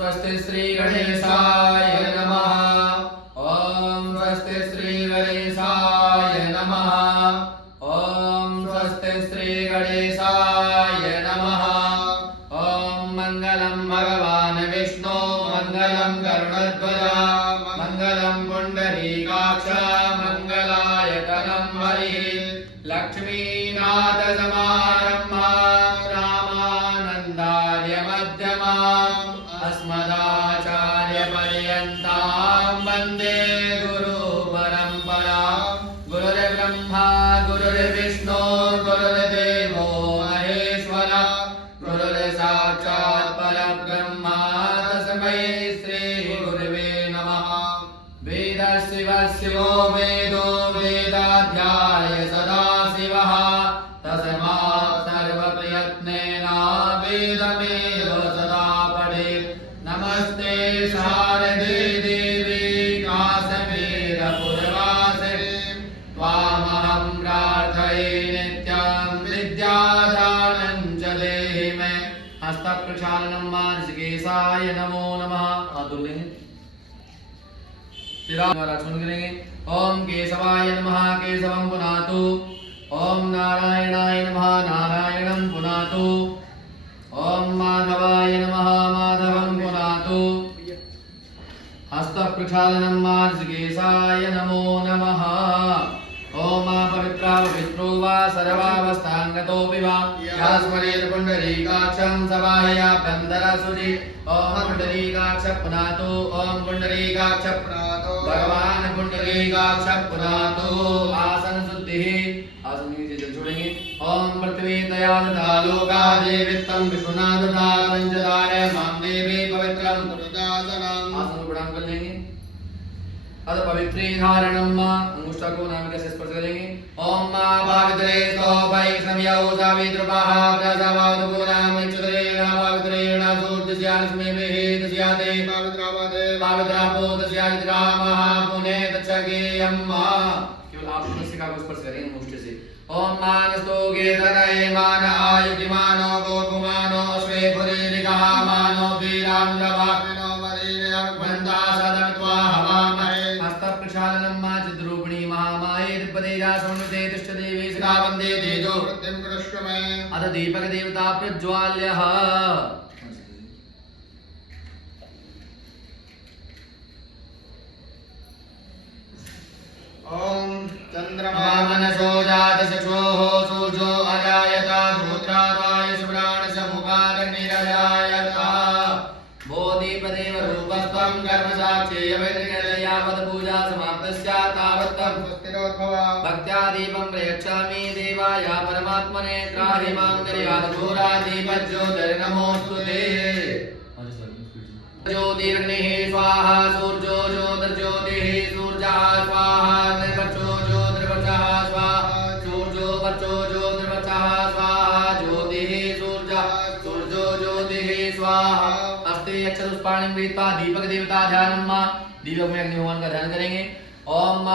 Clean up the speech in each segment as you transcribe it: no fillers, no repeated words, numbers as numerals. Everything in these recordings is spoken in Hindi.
स्वस्ति श्री गणेशाय नमः। ओम स्वस्ति श्री गणेशाय नमः। ओम स्वस्ति श्री गणेशाय नमः। ओम मंगलम भगवान विष्णु मंगलम गरुड़ध्वज मंगलम पुंडरीकाक्ष मंगलायतनं हरिः। लक्ष्मीनाथ समारम्भा रामानन्दार्य मध्यमाम् अस्मदाचार्य पर्यन्तां वन्दे गुरु परम्परां। गुरुर्ब्रह्मा गुरुर्विष्णु गुरुर्देवो महेश्वरः गुरुर्साक्षात् परब्रह्म तस्मै श्री गुरुवे नमः। वेदशिवस्यो वेदो वेदाध्याय सदाशिवः तस्मात् सर्वप्रयत्नेन वेदमेव सदा पठेत्। नमस्ते शारदे देवी काश्मीरपुरवासिनी त्वामहं प्रार्थये नित्यं विद्यादानं च देहि मे। हस्तप्रक्षालनं ऋषिकेशाय नमो नमः। सुन करेंगे। ओम केशवाय नमः केशवं पुनातु। ओम नारायणाय नमः नारायणं पुनातु। ओम माधवाय नमः माधवं पुनातु। हस्तप्रक्षालनं ऋषिकेशाय नमो नमः। ओम पवित्रा पवित्रो वा सर्वावस्थांगतोऽपि वा यास्मरेत् पुण्डरीकाक्षं सवाहयाभ्यन्तरसुचि। ओम पुण्डरीकाक्ष पुनातु। ओम पुण्डरीकाक्ष पुनातु। भगवान पुण्डरीकाक्ष पुनातु। आसन शुद्धिः आसन नीचे जल छोड़ेंगे। ओम पृथ्वी दया तथा लोका देवित्वं विष्णुना तथा पंचदारे मां देवी पवित्रं कुरुदासनम्। आसन प्रणाम कर लेंगे। अद पवित्री धारणम अंगुष्ठा को नाम कैसे स्पर्श करेंगे। ओम मा भावित्रे स्तोभै समयौ सावित्रपाः प्रसवावतुनाम चतुरेण भावित्रेण सूर्यस्यास्मेभिः दस्याते भावित्रावते भावित्रापो दस्यादित्रामः पुने तच्छगेयम्। केवल आप नसिका को स्पर्श करेंगे मुष्टि से। ओम मानस्तो गेतनये मान आयुतिमानो गोपुमानो स्वे पुरीरिकः मानो वीरान्द्रवाक्मिनो मरीरयं वन्दा सदत्वा हवामहे। हस्तप्रक्षालनं चिद्रूपिणी महामाये दिव्यतेजा समन्विते तिष्ठदेवी सदा वन्दे तेजो वृद्धिं कृष्ण मे। अथ दीपकदेवता प्रज्वाल्यः। ओम चंद्रमा मनसो जातशोः सूर्यो अजायत धूत्रावायुष्प्राणसमुखाग्निरजायत। बोधिपदेव रूपस्त्वं कर्मसाक्षेयवैद्ययावत् पूजा समाप्तस्या तावत्तं स्वस्तिरोद्भवा। भक्त्या दीपं प्रयच्छामि देवाय परमात्मने त्राहि मां निर्यातघोरा दीपज्योतिर्नमोऽस्तुते। ज्योतिर्ग्निः स्वाहा सूर्यो ज्योतिर्ज्योतिः सूर्यः स्वाहा त्रिवर्चो ज्योतिर्वर्चः स्वाहा सूर्यो वर्चो ज्योतिर्वर्चः स्वाहा ज्योतिः सूर्यः सूर्यो ज्योतिः स्वाहा। अस्ते अक्षरपुष्पाणिं गृहीत्वा दीपक देवता ध्यानं। दीपक में अग्नि भगवान का ध्यान करेंगे। ओम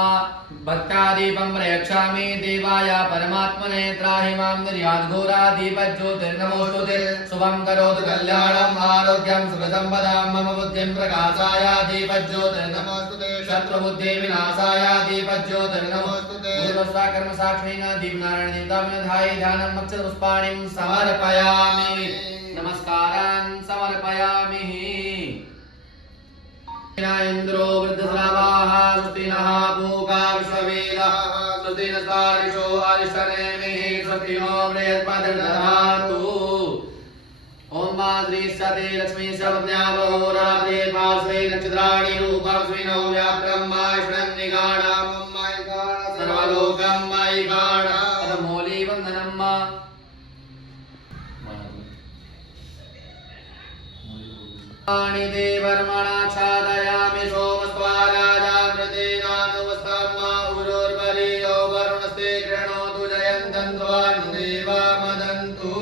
भक्त्या दीपं प्रयच्छामि देवाय परमात्मने त्राहि मां निर्यातघोरा दीपज्योतिर्नमोऽस्तुते। शुभं करोतु कल्याणम् आरोग्यं सुखसम्पदां मम बुद्धिं प्रकाशाय दीपज्योतिर्नमोऽस्तुते। शत्रुबुद्धि विनाशाय दीपज्योतिर्नमोऽस्तुते। पूर्वस्वा कर्म साक्षिणेन दीपनारायण देवतामिनधाय ध्यानं अक्षरपुष्पाणिं समर्पयामि। नमस्कारान् समर्पयामि। इंद्रो वृद्धश्रावाः स्वस्ति नः पूगा विश्ववेदाः स्वस्ति नस्तारिषो अरिष्टनेमिः स्वस्ति नो बृहस्पतिर्दधातु। ओम मा श्रीशते लक्ष्मी शब्द्यावहोरात्रे पार्श्वे नक्षत्राणि रूपस्विनो व्याक्रम माष्णं निगाणम् मयिगाण सर्वलोकं मयिगाण। मौली वन्दनं देवर्मणा क्षादयामि सोमस्त्वा राजामृतेनानुवस्ताम्मा उरोर्वरीयो वरुणस्ते कृणोतु जयन्तं त्वानुदेवा मदन्तु।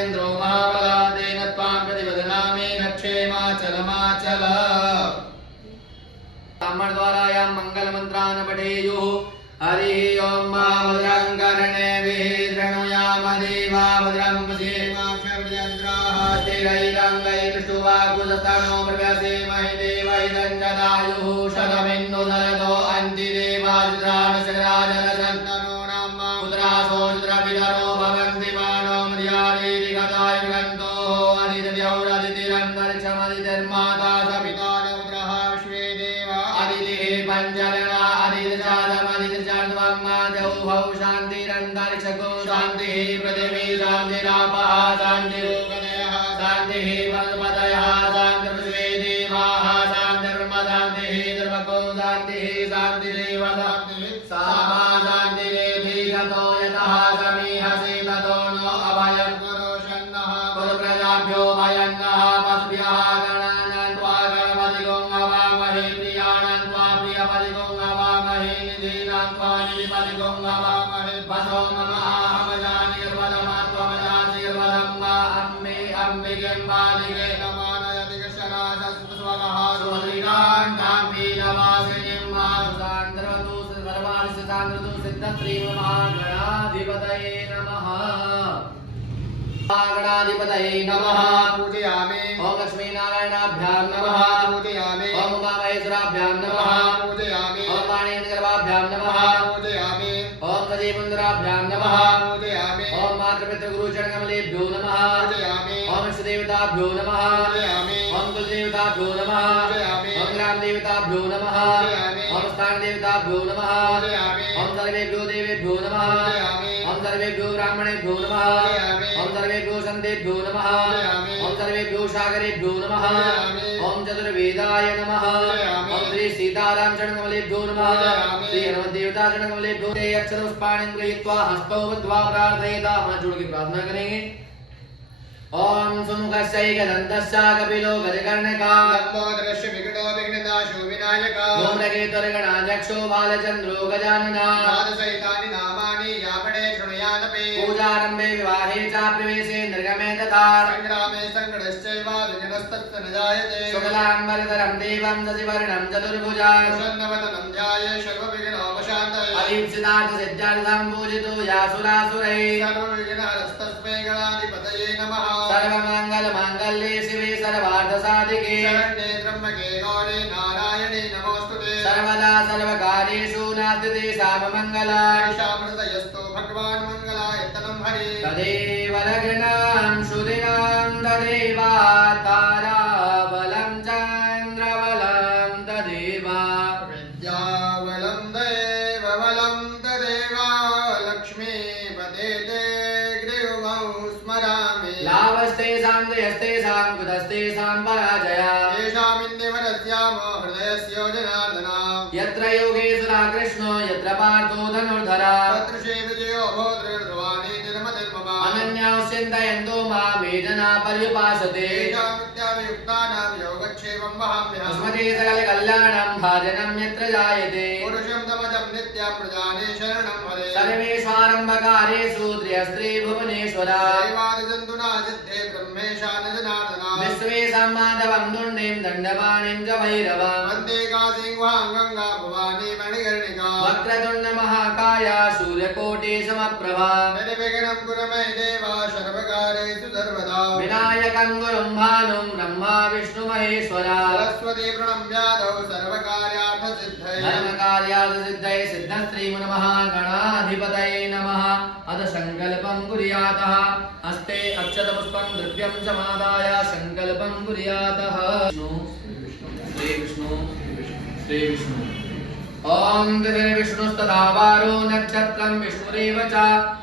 इन्द्रो महाबला तेन त्वां प्रतिवदनामि नक्षेमाचलमाचल। ब्राह्मण द्वारा यं मंगलमन्त्रान् पठेयुः। हरि ओम भद्रं कर्णेभिः शृणुयाम देवा भद्रं पश्येमाक्षभिर्यजत्राः स्वस्तिरैरङ्गै कृष्णुवाकुदस्तनो प्रव्यसे महि देवैदञ्जदायुः शतमिन्दु नरदो अन्ति देवाजुरानुशराजनसन्तनो नाम पुत्रासो जुद्रपितरो भवन्ति मानो मर्यादेरिगतायुर्गन्तो अदितिर्यौरदितिरन्तरिक्षमदितिर्माता सपिता पुत्रः विश्वे देवा अदितिः पञ्चरणा अदितिर्जातमदितिर्जातममादौ शान्तिरन्तरिक्षको शान्तिः पृथिवी शान्तिरापः शान्तिरोगदयः शान्तिः वनस्पतयः शान्तिर्विश्वे देवाः शान्तिर्ब्रह्म शान्तिः सर्वको शान्तिः शान्तिरेव शान्तिः सामा शान्तिरेभिगतो यतः समीहसि ततो नो अभयं पुरुषन्नः कुलप्रजाभ्यो भयन्नः पशुभ्यः गणानान्त्वा गणपतिगों अवामहे प्रियाणान्त्वा प्रियपतिगों अवामहे निधीनान्त्वा निधिपतिगों अवामहे वसो मम आहमजानि गर्वदमात्वमजातिर्वदम्मा अम्मे अम्बिके बालिके नमानयति कृष्णाशस्वगः सुमद्रिकाण्डाम्बीलवासिनीं मासुसान्द्रवतु सर्वार्षसान्द्रतु सिद्धश्रीमहागणाधिपतये नमः गणाधिपतये नमः पूजयामि ओम लक्ष्मीनारायणाभ्यां नमः पूजयामि ओम उमामहेश्वराभ्यां नमः पूजयामि ओम वाणीगर्भाभ्यां नमः पूजयामि ओम सजीवन्दराभ्यां नमः पूजयामि ओम मातृपितृगुरुचरणकमलेभ्यो नमः पूजयामि ओम इष्टदेवताभ्यो नमः पूजयामि ओम कुलदेवताभ्यो नमः पूजयामि ओम ग्रामदेवताभ्यो नमः पूजयामि ओम स्थानदेवताभ्यो नमः पूजयामि ओम सर्वेभ्यो देवेभ्यो नमः पूजयामि ओम सर्वेभ्यो ब्राह्मणेभ्यो नमः पूजयामि ओम सर्वेभ्यो सन्तेभ्यो नमः ओम सर्वेभ्यो सागरेभ्यो नमः ओम चतुर्वेदाय नमः ओम श्री सीताराम चरणकमलेभ्यो नमः श्री हनुमत देवता चरणकमलेभ्यो ते अक्षरपुष्पाणि गृहीत्वा हस्तौ बद्ध्वा प्रार्थयेता हाथ जोड़ के प्रार्थना करेंगे। ओम सुमुखस्यैकदन्तस्य कपिलो गजकर्णकः लम्बोदरस्य विकटो विघ्ननाशो विनायकः धूम्रकेतुर्गणाध्यक्षो बालचन्द्रो गजाननः द्वादशैतानि नामानि यापणे शृणुयानपि पूजारम्भे विवाहे च प्रवेशे निर्गमे तथा सङ्ग्रामे सङ्कटश्चैव विघ्नस्तस्य न जायते शुक्लाम्बरधरं देवं शशिवर्णं चतुर्भुजं प्रसन्नवदनं ध्याये सर्वविघ्नोपशान्तये अभीप्सितार्थसिद्ध्यर्थं पूजितो यासुरासुरैः सर्वविघ्नहरस्तस्मै गणाधिपतये नमः सर्वमङ्गलमाङ्गल्ये शिवे सर्वार्थसाधिके शरण्ये त्र्यम्बके गौरी नारायणे नमोऽस्तुते सर्वदा सर्वकार्येषु नास्ति तेषां मङ्गलाय शामृतयस्तु भगवान् मङ्गलायतनं हरे तदेव लग्नां सुदिनां तदेव ताराबलं चन्द्रबलं तदेव विद्याबलं देवबलं तदेव लक्ष्मीपते ते गृहमौ स्मरामि लाभस्तेषां जयस्तेषां कुतस्तेषां पराजया येषामिन्देवरस्यामो हृदयस्यो जनार्दना यत्र योगेश्वरा कृष्णो यत्र पार्थो धनुर्धरा तत्र श्री विजयो भोद्रर्ध्वानि निर्मतिर्मम अनन्याश्चिन्तयन्तो मामे जना पर्युपासते येषामित्याभियुक्तानां योगक्षेमं वहाम्यहम् अस्मते सकलकल्याणं भाजनं यत्र जायते पुरुषं तमजं नित्यं प्रजाने शरणं हरे सर्वेष्वारम्भकारेषु त्र्यस्त्री भुवनेश्वरा देवादिजन्तुना सिद्धे ब्रह्मेशान जनार्दना विश्वेशां माधवं दुण्डीं दण्डपाणिं च भैरवं वन्दे काशीं वहां गङ्गा भवानी मणिकर्णिका वक्रतुण्ड महाकाय सूर्यकोटि समप्रभा निर्विघ्नं कुरु मे देव सर्वकार्येषु सर्वदा विनायकं गुरुं भानुं ब्रह्मा विष्णु महेश्वरा सरस्वती प्रणम्यादौ सर्वकार्यार्थसिद्धये धर्मकार्यार्थसिद्धये सिद्धश्रीमन्महागणाधिपतये नमः अथ संकल्पं कुर्यातः हस्ते अक्षतपुष्पं द्रव्यं समादाय संकल्पं कुर्यातः श्री विष्णु श्री विष्णु ओम विष्णुस्तथा वारो नक्षत्रं विष्णुरेव च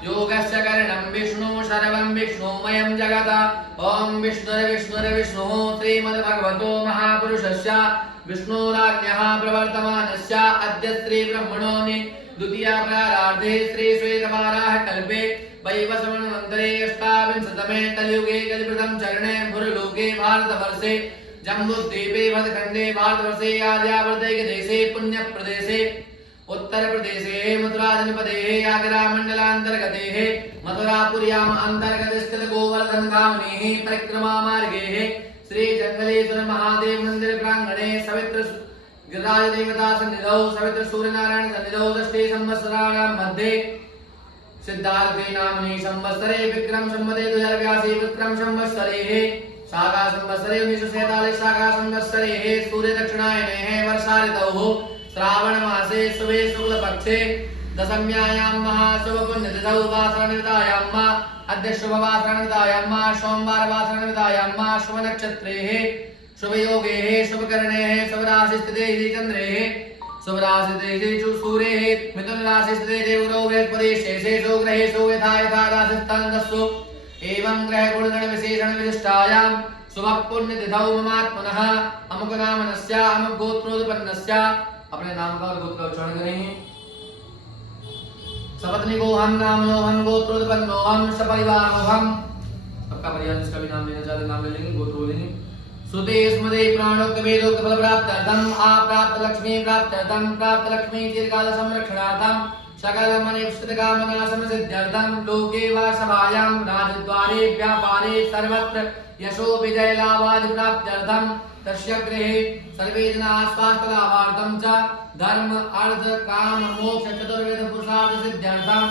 योगस्य करणं विष्णु सर्वं विष्णुमयं जगत् ओम विष्णुर्विष्णुर्विष्णुः श्रीमद्भगवतो महापुरुषस्य विष्णुराज्ञः प्रवर्तमानस्य अद्य श्री ब्रह्मणोनि द्वितीया प्रारार्धे श्री श्वेतवाराह कल्पे वैवस्वतमन्वन्तरे अष्टाविंशतमे कलियुगे कलिप्रथम चरणे भूर्लोके भारतवर्षे जम्बूद्वीपे भरतखण्डे भारतवर्षे आर्यावर्ते देशे पुण्यप्रदेशे उत्तरप्रदेशे मथुरा जनपदे आगरा मण्डलान्तर्गते मथुरापुर्याम् अन्तर्गतस्थित गोवर्धनधामनेः परिक्रमा मार्गे श्री जंगलेश्वर महादेव मंदिर प्रांगणे सवित्र गिरिराज देवता सन्निधौ सवित्र सूर्यनारायण सन्निधौ षष्ठी संवत्सराणां मध्ये सिद्धार्थे नामनि संवत्सरे विक्रम संवते 2082 विक्रम संवत्सरे शाका संवत्सरे 1947 शाका संवत्सरे सूर्य दक्षिणायने वर्षा ऋतौ श्रावण मासे शुभे शुक्ल पक्षे दशम्यायां महाशुभ पुण्य तिथौ वासरनिमितायां अद्य शुभ वासरनिमितायां सोमवार वासरनिमितायां शुभ नक्षत्रे शुभ योगे शुभ करणे शुभ राशि स्थिते चंद्रे शुभ राशि स्थिते सूर्ये मिथुन राशि स्थिते देवगुरौ बृहस्पति शेषेषु ग्रहेषु यथा यथा राशिस्थान दस्सु एवं ग्रह गुण गण विशेषण विशिष्टायां शुभ पुण्य तिथौ ममात्मनः अमुक नामनस्य अमुक गोत्रोत्पन्नस्य अपने नाम का और गोत्र उच्चारण करेंगे। सपत्नीको हम नामनो हम गोत्रोत्पन्नो हम सपरिवारो हम सबका परिवार जिसका भी नाम लेना चाहते नाम ले लेंगे गोत्र लेंगे। सुते स्मृते प्राणोक्त वेदोक्त फल प्राप्त्यर्थम आप्राप्त लक्ष्मी प्राप्त्यर्थम प्राप्त लक्ष्मी चिरकाल संरक्षणार्थम सकल मनीषित कामना समसिद्ध्यर्थम लोके वा सभायां राजद्वारे व्यापारे सर्वत्र यशो विजय लाभादि प्राप्त्यर्थम तस्य गृहे सर्वे जनाः स्वास्थ्यलाभार्थं च धर्म अर्थ काम मोक्ष चतुर्वेद पुरुषार्थ सिद्ध्यर्थं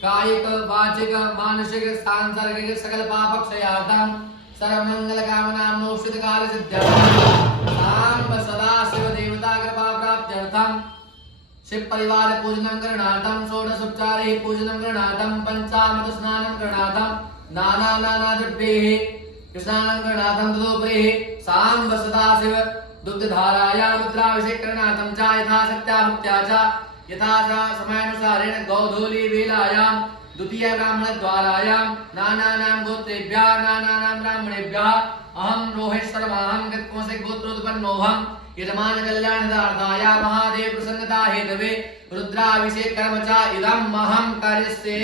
कायिक वाचिक मानसिक सांसर्गिक सकल पाप क्षयार्थं सर्वमंगल कामना मोक्षित काल सिद्ध्यर्थं सांब सदा शिव देवता कृपा प्राप्त्यर्थं शिव परिवार पूजनं करणार्थं षोडशोपचारे पूजनं करणार्थं पंचामृत स्नानं करणार्थं नाना नाना द्रव्यैः स्नानं करणार्थं तदोपरि सांब सदाशिव दुग्धधारायां रुद्राभिषेक करणार्थं च यथाशक्त्या भक्त्या च यथा समयानुसारेण गौधूली वेलायां द्वितीय ब्राह्मणद्वारायां नानानां गोत्रेभ्यः नानानां ब्राह्मणेभ्यः अहं रोहेश्वरमाहं गत्कोशे गोत्रोत्पन्नोऽहं यजमान कल्याणदार्थाय महादेव प्रसन्नता हेतवे रुद्राभिषेक कर्म च इदं महं करिष्ये।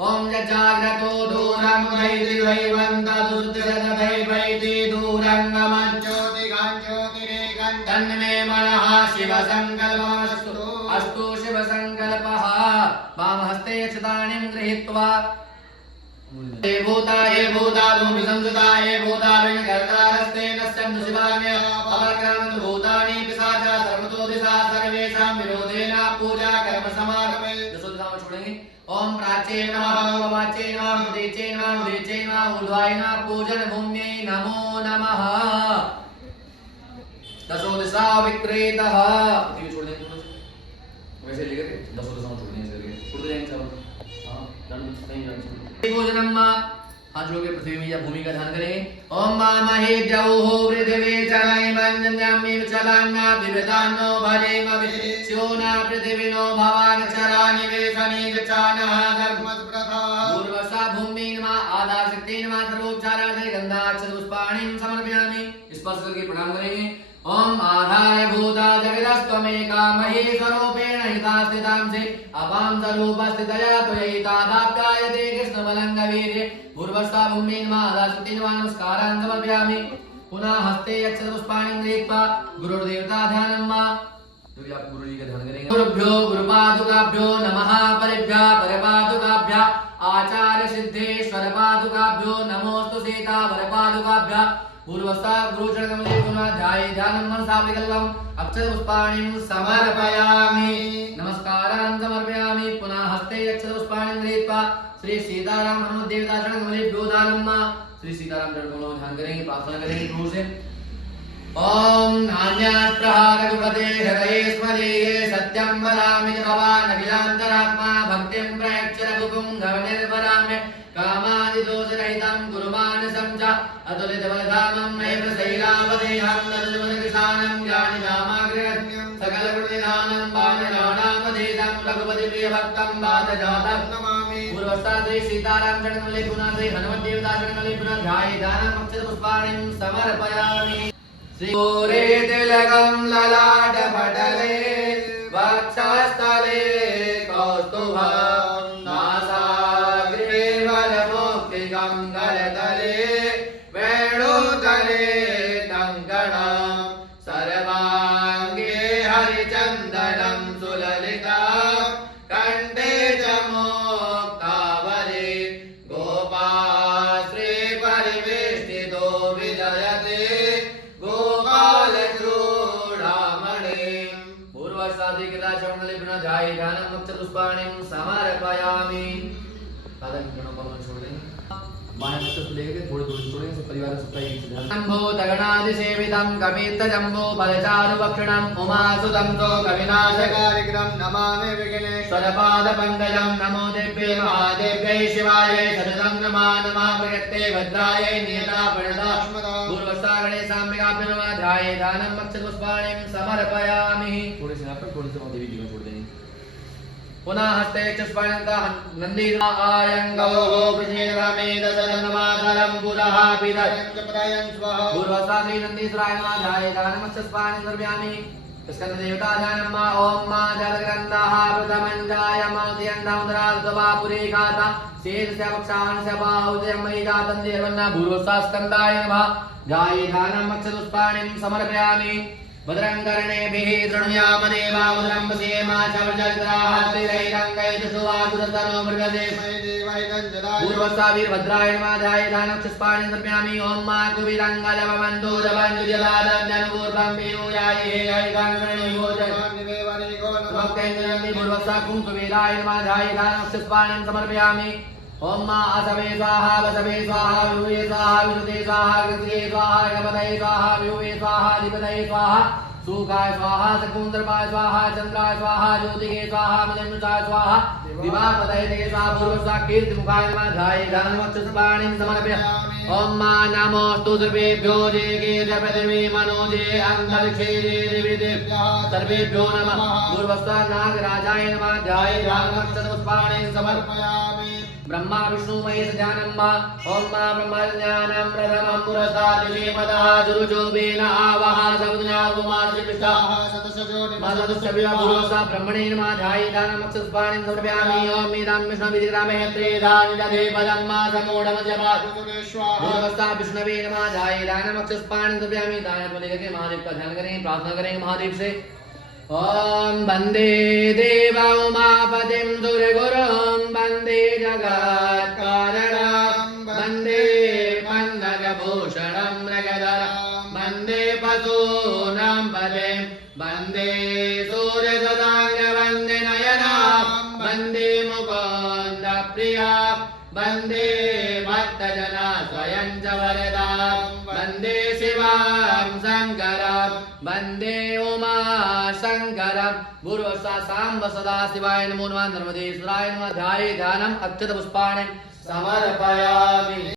ओम जाग्रतो दूरं वैति वैवन्तदुर्दशतदैवैति दूरं गमज्योतिगाञ्ज्योतिरेकं तन्मे मनः शिव संकल्पमस्तु अस्तु शिव संकल्पः वामहस्ते क्षतानिं गृहीत्वा ये भूता भूमि संसुता ये भूता विनिकर्तारस्ते नश्यन्तु शिवान्य अपरक्रामन्तु भूतानि पिशाचा सर्वतो दिशा सर्वेषां विरोधेन पूजा कर्म समारभे। दसों दिशाओं में छोड़ेंगे। ओम प्राचे नमः ओम वाचे नमः मुदेचे नमः मुदेचे नमः ऊर्ध्वाय नमः पूजन भूम्यै नमो नमः। दसों दिशा विक्रेतः पृथ्वी छोड़ देंगे वैसे लेकर दसों दिशाओं छोड़ देंगे छोड़ देंगे सब। हां डन नहीं डन भोजनम हाथ जोड़ के पृथ्वी में या भूमि का ध्यान करेंगे। ओम मामहे द्यौः पृथिवी चराय मंजन्यामि विचलान्ना विविधान्नो भजेम विश्योना पृथिवीनो भवान चरानि वेशनि गच्छानः धर्मस्प्रथा पूर्वसा भूमि नमः आधारशक्ति नमः सर्वोपचारार्थे गन्धाक्षत पुष्पाणिं समर्पयामि। स्पर्श करके प्रणाम करेंगे। ओम आधारभूता जगदस्त्वमेका महेश्वरूपेण हिता स्थितांसि अपां स्वरूपस्थितया त्वयैतादाप्यायते कृष्णमलङ्गवीर्ये पूर्वस्था भूमि नमः आधारशक्ति नमः नमस्कारान् समर्पयामि। पुनः हस्ते अक्षतपुष्पाणि गृहीत्वा गुरुर्देवता ध्यानं मा जो भी आप गुरु जी का ध्यान करेंगे। गुरुभ्यो गुरुपादुकाभ्यो नमः परेभ्यः परपादुकाभ्यः आचार्य सिद्धेश्वर पादुकाभ्यो नमोस्तु सीता वरपादुकाभ्यः पूर्वस्था गुरुचरणकमले पुनः ध्याये ध्यानं मनसा विकल्पम् अक्षतपुष्पाणिं समर्पयामि नमस्कारान् समर्पयामि। पुनः हस्ते अक्षतपुष्पाणि गृहीत्वा श्री सीताराम हनुमत देवता चरणकमलेभ्यो दानं मा श्री सीताराम चरणकमलों ध्यान करेंगे प्रार्थना करेंगे गुरु से। ओम नान्यात् प्रहार रघुपते हृदये स्मरेये सत्यं वदामि च भवान् अखिलान्तरात्मा भक्तिं प्रयच्छ रघुपुङ्गवनिर्भराम्य कामादिदोषरहितं गुरुमानसं च अतुलितबलधामं नैवशैलावदेहं नतुलितमनकृशानं ज्ञानिनामाग्रहण्यं सकलगुणनिधानं वानराणामधेयं रघुपतिप्रियभक्तं वातजातं नमामि। पूर्वस्था श्री सीताराम चरणकमले पुनः श्री हनुमत देवता चरणकमले पुनः ध्याये ध्यानम् अक्षतपुष्पाणिं समर्पयामि। सूरे तिलकं ललाटपटले वक्षस्थले कौस्तुभं नासाग्रे वरमौक्तिकं गलतले वेणुतले कङ्कणं सर्वाङ्गे हरिचन्दनं सुललितं कण्ठे च मुक्तावली गोपाश्री परिवेष्टितो विजयते पूर्वशादी के ध्यानं अक्षतपुष्पाणिं समर्पयामि। दादा की गणों को छोड़ देंगे बाएं हाथ से लेके थोड़े थोड़े छोड़ेंगे सब परिवार सबका एक से जंबो तगणादि सेवितम कपित जंबो बलचारु भक्षणम उमासुतम तो कविनाशकारिक्रम नमामि विघ्नेश्वर पाद पंकजम नमो देव्ये महादेव्यै शिवाय सततं नमः नमः प्रयत्ते भद्राय नियता प्रणता पूर्वस्तागणे साम्यकाभ्युनवाध्याये दानं मक्षपुष्पाणिं समर्पयामि थोड़े से यहाँ पर थोड़े से देवी जी को छोड़ देंगे पुनः हस्ते चुष्पाणंता नंदीना आयंगो विजयरामेद सदन्नमाधरं पुरः पिदयं जपदयं स्वः पूर्वसासी नंदीश्वराय नमः ध्याये दानमक्षस्पाणिं सर्वयामि स्कंद देवता ध्यानं मा ओम मा जलग्रन्थः प्रथमं जायमौद्यन्तामुद्राल्सवापुरे गाता शेषस्य पक्षांस्य बाहुदयं मयि जातं देवन्ना पूर्वसास्कन्दाय नमः ध्याये दानमक्षपुष्पाणिं समर्पयामि भद्रं कर्णेभिः शृणुयाम देवा भद्रं पश्येम चवचरित्राः स्थिरैरङ्गैर्दशवासुरतरो मृगसे पूर्वस्ताभिर्भद्राय नमः ध्याये दानमक्षपुष्पाणिं समर्पयामि ॐ मा कुबीरङ्गजपवन्तो जपञ्जुर्यदादन्यनुपूर्वं वियूयाये भक्तेन्द्रयन्ति पूर्वस्ता कुङ्कुबीराय नमः ध्याये दानमक्षपुष्पाणिं समर्पयामि ओम मा असवे स्वाहा वसवे स्वाहा विभुवे स्वाहा विरुते स्वाहा गृहे स्वाहा गपदये स्वाहा विभुवे स्वाहा अधिपतये स्वाहा सुखाय स्वाहा शकुन्तलाय स्वाहा चन्द्राय स्वाहा ज्योतिगे स्वाहा मदनुषाय स्वाहा दिवापतये स्वाहा पूर्वस्वा कीर्तिमुखाय नमः ध्याये दानमक्षपुष्पाणिं समर्पयामि ओम मा नमोऽस्तु सर्वेभ्यो जे पृथिवी मनोजे अन्तरिक्षे जे देवेभ्यः सर्वेभ्यो नमः पूर्वस्वा नागराजाय नमः ध्याये दानमक्षपुष्पाणिं समर्पयामि ब्रह्मा विष्णु महेश ध्यानं मा ओम मा ब्रह्मज्ञानं प्रथमं पुरस्तादिलेपदः दुरुजोबेन आवः सवज्ञावमार्जिपिष्टाः सतसजोनिमसदस्यविवा पूर्वसा ब्रह्मणे नमः ध्याये दानमक्षपुष्पाणिं समर्पयामि ओम इदं विष्णुविधिग्रामयत्रे दानिदधे पदं मा समूढमजपात् पूर्वस्ता विष्णवे नमः ध्याये दानमक्षपुष्पाणिं समर्पयामि दानात्मने करके महादेव का ध्यान करेंगे प्रार्थना करेंगे महादेव से ओम वंदे देव उमापतिं सुरगुरुं वंदे जगत्कारणं वंदे पन्नगभूषणं मृगधरं वंदे पशूनां पतिं वंदे सूर्यसदाङ्गवन्दनयनं वंदे मुकुन्दप्रिया वंदे भक्तजना स्वयं च वरदां वंदे शिवं शङ्करं वंदे उमा शङ्करं पूर्वस्ता साम्ब सदाशिवाय नमो नमः नर्मदेश्वराय नमः ध्याये ध्यानम् अक्षतपुष्पाणिं समर्पयामि।